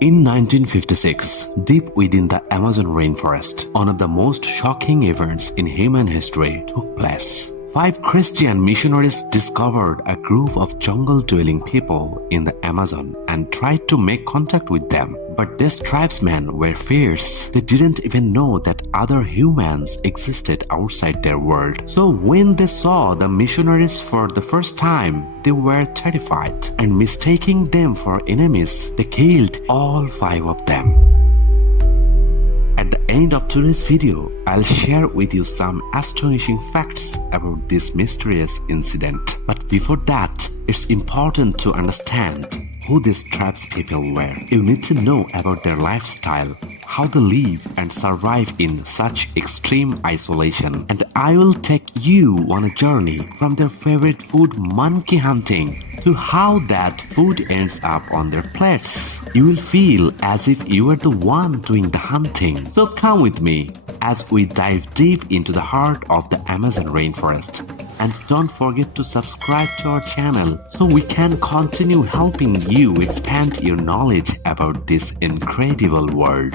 In 1956, deep within the Amazon rainforest, one of the most shocking events in human history took place. 5 Christian missionaries discovered a group of jungle-dwelling people in the Amazon and tried to make contact with them. But these tribesmen were fierce. They didn't even know that other humans existed outside their world. So when they saw the missionaries for the first time, they were terrified, and mistaking them for enemies, they killed all 5 of them. At the end of today's video, I'll share with you some astonishing facts about this mysterious incident. But before that, it's important to understand who these tribes people were. You need to know about their lifestyle, how they live and survive in such extreme isolation. And I will take you on a journey from their favorite food, monkey hunting, to how that food ends up on their plates. You will feel as if you are the one doing the hunting. So come with me as we dive deep into the heart of the Amazon rainforest. And don't forget to subscribe to our channel so we can continue helping you expand your knowledge about this incredible world.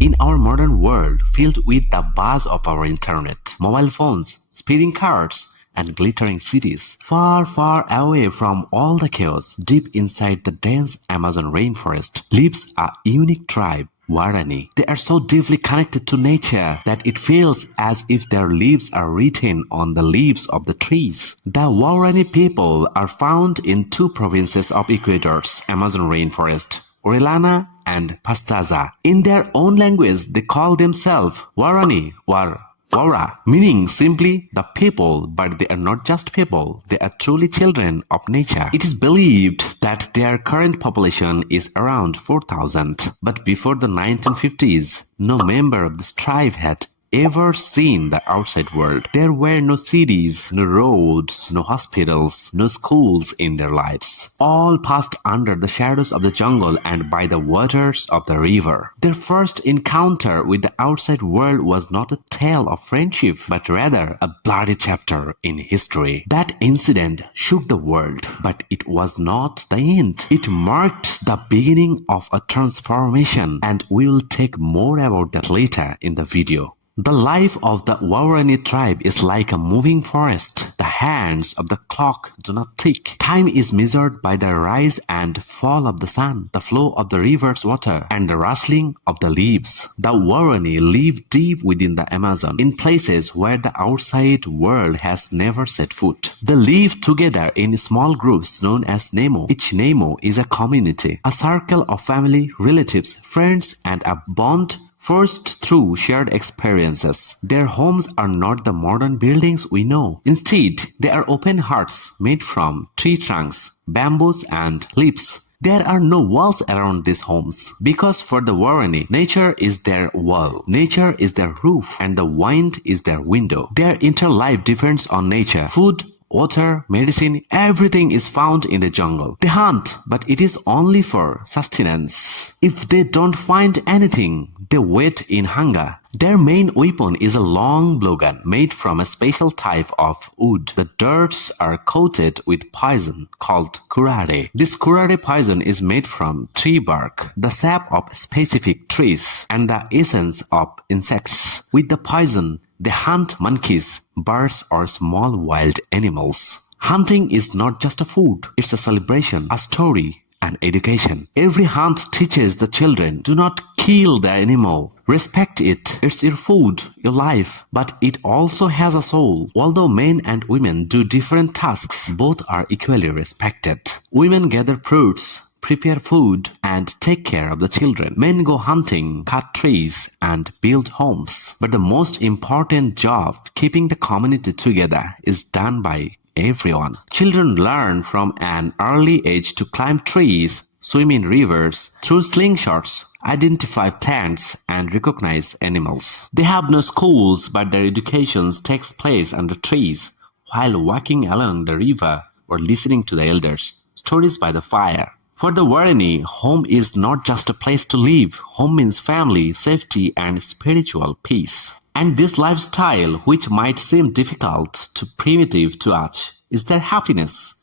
In our modern world filled with the buzz of our internet, mobile phones, speeding cars, and glittering cities, far, far away from all the chaos, deep inside the dense Amazon rainforest lives a unique tribe, Warani. They are so deeply connected to nature that it feels as if their lives are written on the leaves of the trees. The Waorani people are found in 2 provinces of Ecuador's Amazon rainforest, Orellana and Pastaza. In their own language, they call themselves Warani or Waora, meaning simply the people, but they are not just people, they are truly children of nature. It is believed that their current population is around 4,000, but before the 1950s, no member of this tribe had ever seen the outside world. There were no cities, no roads, no hospitals, no schools in their lives. All passed under the shadows of the jungle and by the waters of the river. Their first encounter with the outside world was not a tale of friendship, but rather a bloody chapter in history. That incident shook the world, but it was not the end. It marked the beginning of a transformation, and we will take more about that later in the video. The life of the Waorani tribe is like a moving forest. The hands of the clock do not tick. Time is measured by the rise and fall of the sun, the flow of the river's water, and the rustling of the leaves. The Waorani live deep within the Amazon, in places where the outside world has never set foot. They live together in small groups known as Nemo. Each Nemo is a community, a circle of family, relatives, friends, and a bond forged through shared experiences. Their homes are not the modern buildings we know. Instead, they are open hearts made from tree trunks, bamboos, and leaves. There are no walls around these homes because for the Warani, nature is their wall, nature is their roof, and the wind is their window. Their entire life depends on nature. Food, water, medicine, everything is found in the jungle. They hunt, but it is only for sustenance. If they don't find anything, they wait in hunger. Their main weapon is a long blowgun made from a special type of wood. The darts are coated with poison called curare. This curare poison is made from tree bark, the sap of specific trees, and the essence of insects. With the poison, they hunt monkeys, birds, or small wild animals. Hunting is not just a food, it's a celebration, a story, and education. Every hunt teaches the children, do not kill the animal. Respect it. It's your food, your life. But it also has a soul. Although men and women do different tasks, both are equally respected. Women gather fruits, prepare food, and take care of the children. Men go hunting, cut trees, and build homes. But the most important job, keeping the community together, is done by everyone. Children learn from an early age to climb trees, swim in rivers, throw slingshots, identify plants, and recognize animals. They have no schools, but their education takes place under trees, while walking along the river or listening to the elders' stories by the fire. For the Warani, home is not just a place to live. Home means family, safety, and spiritual peace. And this lifestyle, which might seem difficult to primitive to us, is their happiness.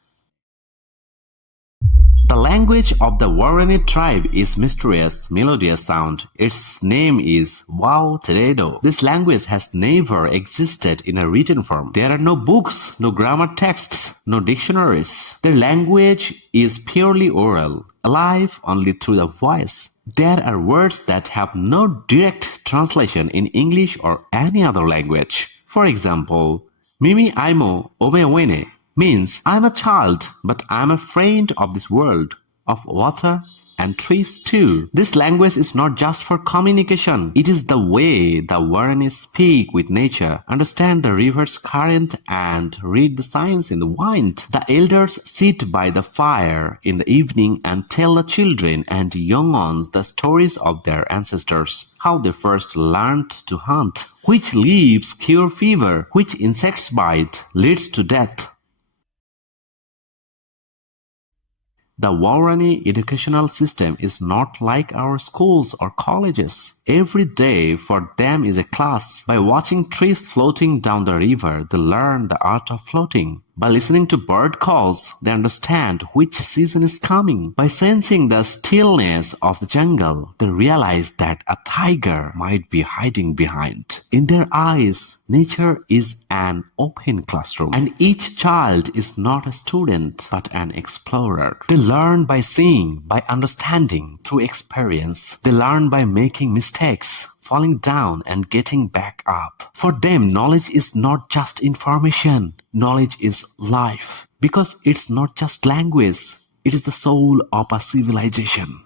The language of the Warani tribe is mysterious, melodious sound. Its name is Waorani. This language has never existed in a written form. There are no books, no grammar texts, no dictionaries. Their language is purely oral, alive only through the voice. There are words that have no direct translation in English or any other language. For example, Mimi Aimo Obewene means I'm a child, but I'm a friend of this world, of water and trees too. This language is not just for communication. It is the way the Warani speak with nature, understand the river's current and read the signs in the wind. The elders sit by the fire in the evening and tell the children and young ones the stories of their ancestors, how they first learned to hunt, which leaves cure fever, which insects bite leads to death. The Waorani educational system is not like our schools or colleges. Every day for them is a class. By watching trees floating down the river, they learn the art of floating. By listening to bird calls, they understand which season is coming. By sensing the stillness of the jungle, they realize that a tiger might be hiding behind. In their eyes, nature is an open classroom, and each child is not a student but an explorer. They learn by seeing, by understanding, through experience. They learn by making mistakes, falling down and getting back up. For them, knowledge is not just information. Knowledge is life. Because it's not just language, it is the soul of a civilization.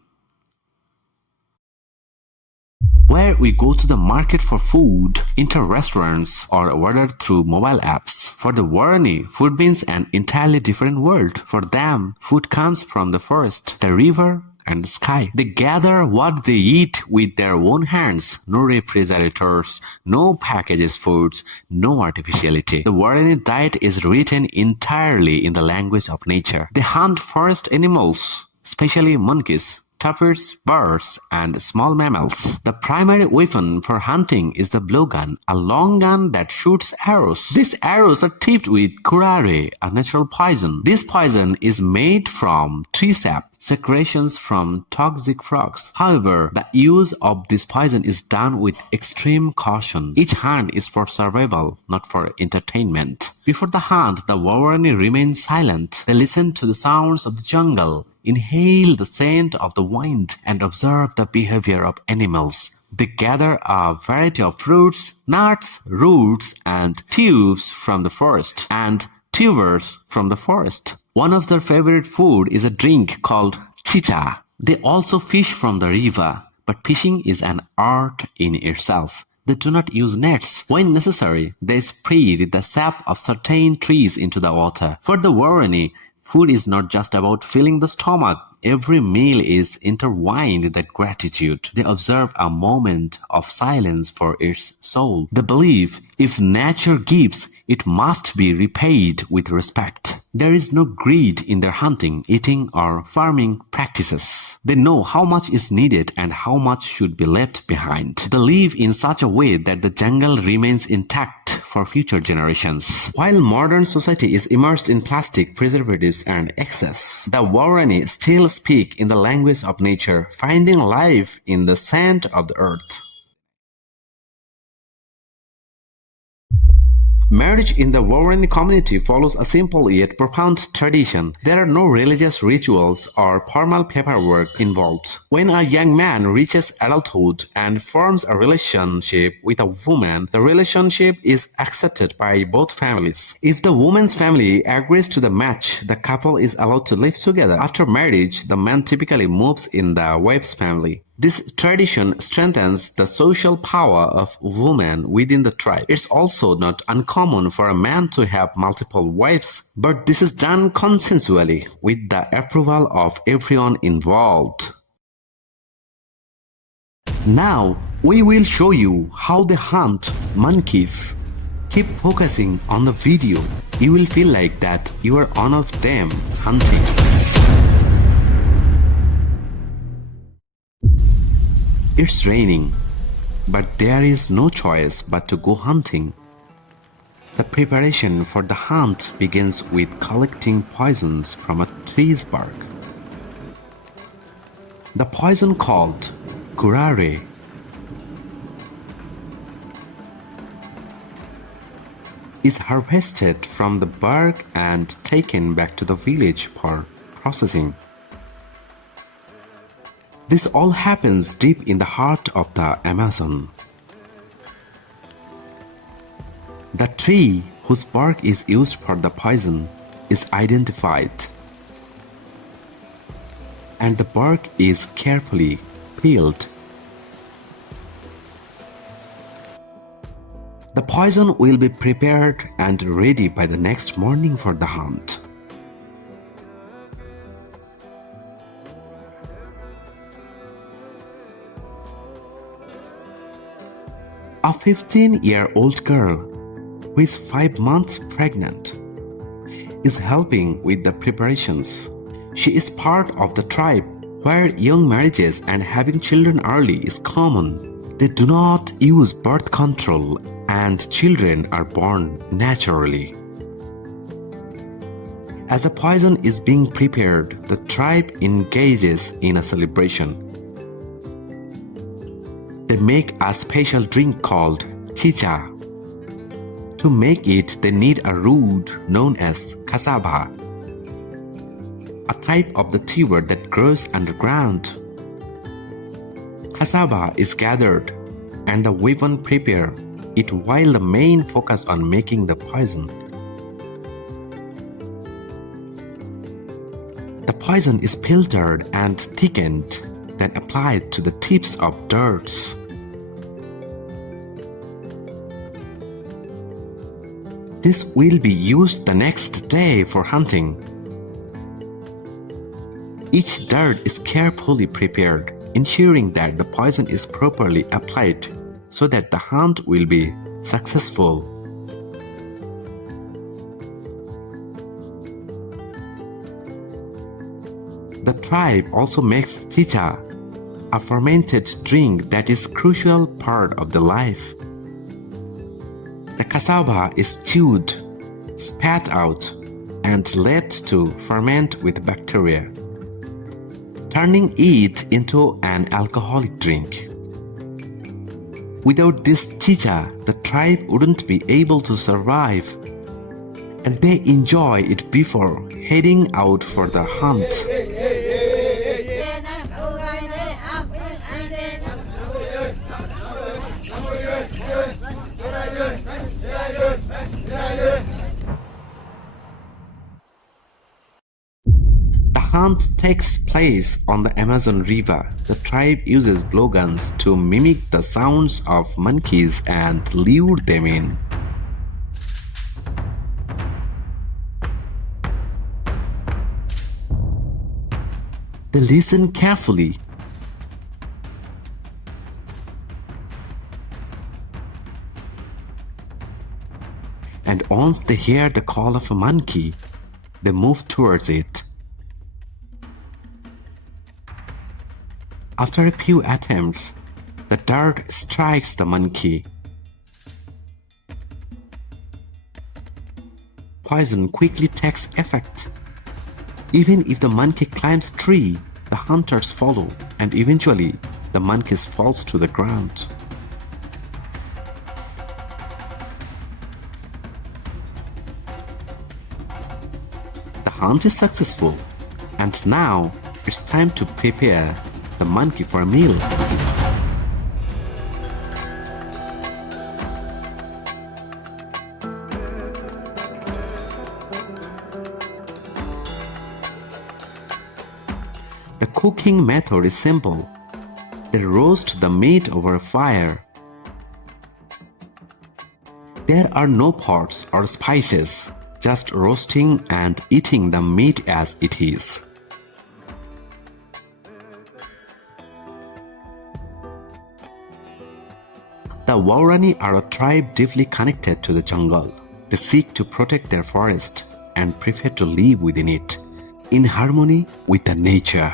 Where we go to the market for food, enter restaurants, or order through mobile apps. For the Warani, food means an entirely different world. For them, food comes from the forest, the river, and the sky. They gather what they eat with their own hands. No refrigerators, no packaged foods, no artificiality. The Warani diet is written entirely in the language of nature. They hunt forest animals, especially monkeys, tapirs, birds, and small mammals. The primary weapon for hunting is the blowgun, a long gun that shoots arrows. These arrows are tipped with curare, a natural poison. This poison is made from tree sap, secretions from toxic frogs. However, the use of this poison is done with extreme caution. Each hunt is for survival, not for entertainment. Before the hunt, the Warani remain silent. They listen to the sounds of the jungle, inhale the scent of the wind, and observe the behavior of animals. They gather a variety of fruits, nuts, roots, and tubes from the forest, and tubers from the forest. One of their favorite food is a drink called chicha. They also fish from the river, but fishing is an art in itself. They do not use nets. When necessary, they spread the sap of certain trees into the water. For the Warani, food is not just about filling the stomach. Every meal is intertwined with gratitude. They observe a moment of silence for its soul. They believe if nature gives, it must be repaid with respect. There is no greed in their hunting, eating, or farming practices. They know how much is needed and how much should be left behind. They live in such a way that the jungle remains intact for future generations. While modern society is immersed in plastic, preservatives, and excess, the Warani still speak in the language of nature, finding life in the sand of the earth. Marriage in the Warani community follows a simple yet profound tradition. There are no religious rituals or formal paperwork involved. When a young man reaches adulthood and forms a relationship with a woman, the relationship is accepted by both families. If the woman's family agrees to the match, the couple is allowed to live together. After marriage, the man typically moves in the wife's family. This tradition strengthens the social power of women within the tribe. It's also not uncommon for a man to have multiple wives, but this is done consensually with the approval of everyone involved. Now, we will show you how they hunt monkeys. Keep focusing on the video. You will feel like that you are one of them hunting. It's raining, but there is no choice but to go hunting. The preparation for the hunt begins with collecting poisons from a tree's bark. The poison called curare is harvested from the bark and taken back to the village for processing. This all happens deep in the heart of the Amazon. The tree whose bark is used for the poison is identified, and the bark is carefully peeled. The poison will be prepared and ready by the next morning for the hunt. A 15-year-old girl who is 5 months pregnant is helping with the preparations. She is part of the tribe where young marriages and having children early is common. They do not use birth control and children are born naturally. As the poison is being prepared, the tribe engages in a celebration. They make a special drink called chicha. To make it, they need a root known as cassava, a type of the tuber that grows underground. Cassava is gathered and the women prepare it while the men focus on making the poison. The poison is filtered and thickened, then applied to the tips of darts. This will be used the next day for hunting. Each dart is carefully prepared, ensuring that the poison is properly applied so that the hunt will be successful. The tribe also makes chicha, a fermented drink that is a crucial part of the life. The cassava is chewed, spat out, and let to ferment with bacteria, turning it into an alcoholic drink. Without this chicha, the tribe wouldn't be able to survive, and they enjoy it before heading out for the hunt. The hunt takes place on the Amazon River. The tribe uses blowguns to mimic the sounds of monkeys and lure them in. They listen carefully. And once they hear the call of a monkey, they move towards it. After a few attempts, the dart strikes the monkey. Poison quickly takes effect. Even if the monkey climbs a tree, the hunters follow, and eventually the monkey falls to the ground. The hunt is successful, and now it's time to prepare the monkey for a meal. The cooking method is simple. They roast the meat over a fire. There are no pots or spices, just roasting and eating the meat as it is. The Waorani are a tribe deeply connected to the jungle. They seek to protect their forest and prefer to live within it, in harmony with the nature.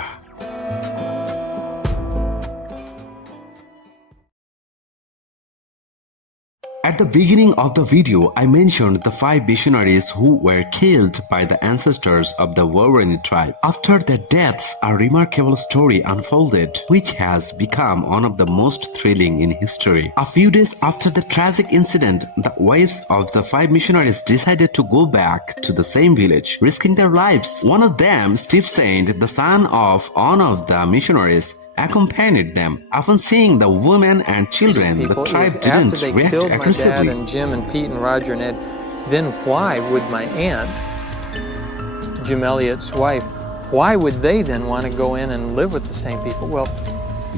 At the beginning of the video, I mentioned the 5 missionaries who were killed by the ancestors of the Warani tribe. After their deaths, a remarkable story unfolded, which has become one of the most thrilling in history. A few days after the tragic incident, the wives of the 5 missionaries decided to go back to the same village, risking their lives. One of them, Steve Saint, the son of one of the missionaries, accompanied them. Upon seeing the women and children, the tribe didn't after they react killed my dad aggressively. and Jim and Pete and Roger and Ed, then why would my aunt, Jim Elliott's wife, why would they then want to go in and live with the same people? Well,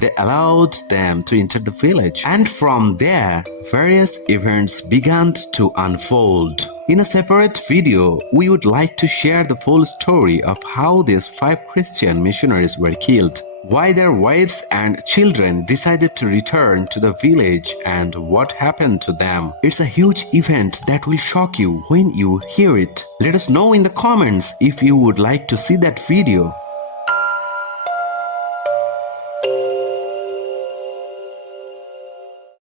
They allowed them to enter the village, and from there, various events began to unfold. In a separate video, we would like to share the full story of how these 5 Christian missionaries were killed, why their wives and children decided to return to the village, and what happened to them. It's a huge event that will shock you when you hear it. Let us know in the comments if you would like to see that video.